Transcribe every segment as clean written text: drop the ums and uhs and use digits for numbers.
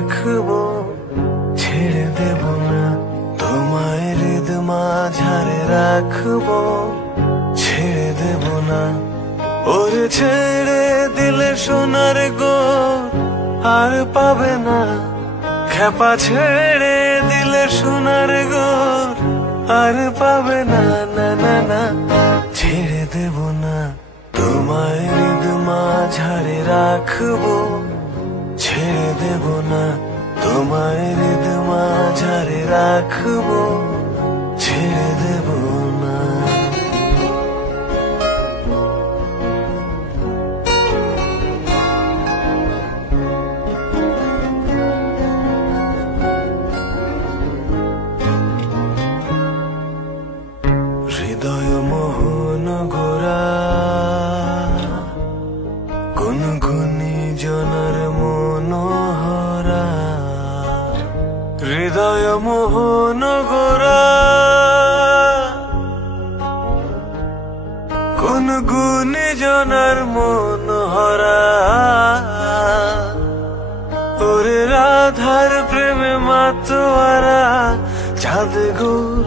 রাখবো, ছেড়ে দেব না। তোমায় হৃদ মাঝারে রাখবো, ছেড়ে দেব না। ওরে ছেড়ে দিলে সোনার গোর আর পাবে না, খেপা ছেড়ে দিলে সোনার গোর আর পাবে না। না না না, ছেড়ে দেব না। তোমায় হৃদ মাঝারে রাখবো, ছেড়ে দেব না। তোমায় হৃদ মাঝারে রাখবো, ছেড়ে দেব না। হৃদয় মোহন গোরা কোন গুণী জনার মনোহরা। হৃদয় মোহন গোরা কোন গুণী জনার মনোহরা। ওরে রাধার প্রেমে মাতোয়ারা চাঁদ গোর।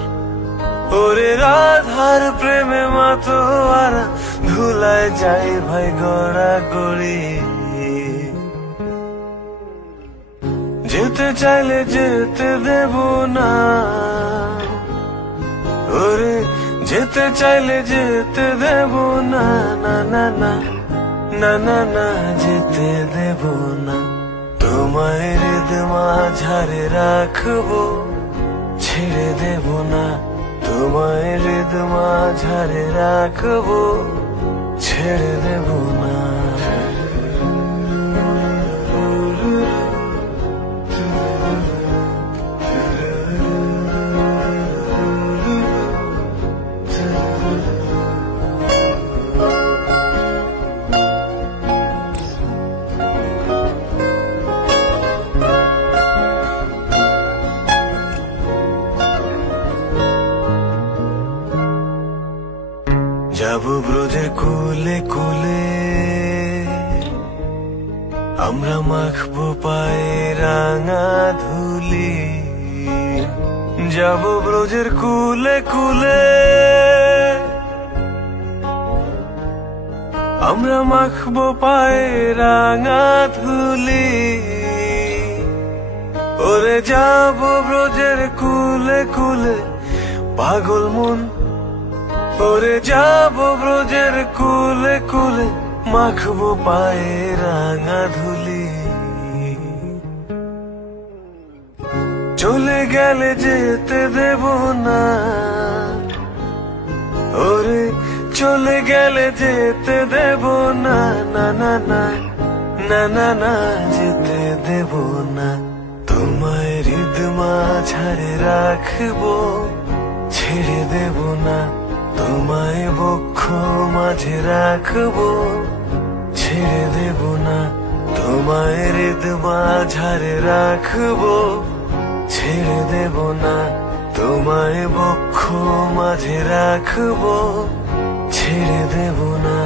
ওরে রাধার প্রেমে মাতোয়ারা ধুলায় যাই ভাই গড়া গড়ি। যেতে চাইলে যেতে দেব না, ওরে যেতে চাইলে যেতে দেব না। না না না না না না, যেতে দেব না। তোমায় হৃদ মাঝারে রাখবো, ছেড়ে দেব না। তোমায় হৃদ মাঝারে রাখবো, ছেড়ে দেব না। যাব ব্রজের কুলে কুলে, আমরা মাখবো পায়ে রাঙা ধুলি। যাব ব্রজের কুলে কুলে, আমরা মাখবো পায়ে রাঙা ধুলি। ওরে যাব ব্রজের কুলে কুলে পাগল মন। ওরে যাব ব্রজের কুলে কুলে মাখবো পায়ে রাঙা ধুলি। চলে গেলে যেতে দেব না, ওরে চলে গেলে যেতে দেব না। না না না না না না, যেতে দেব না। তোমায় হৃদ মাঝারে রাখবো, ছেড়ে দেব না। তোমায় বক্ষ মাঝে রাখবো, ছেড়ে দেব না। তোমায় হৃদ মাঝারে রাখবো, ছেড়ে দেব না। তোমায় বক্ষ মাঝে রাখবো, ছেড়ে দেব না।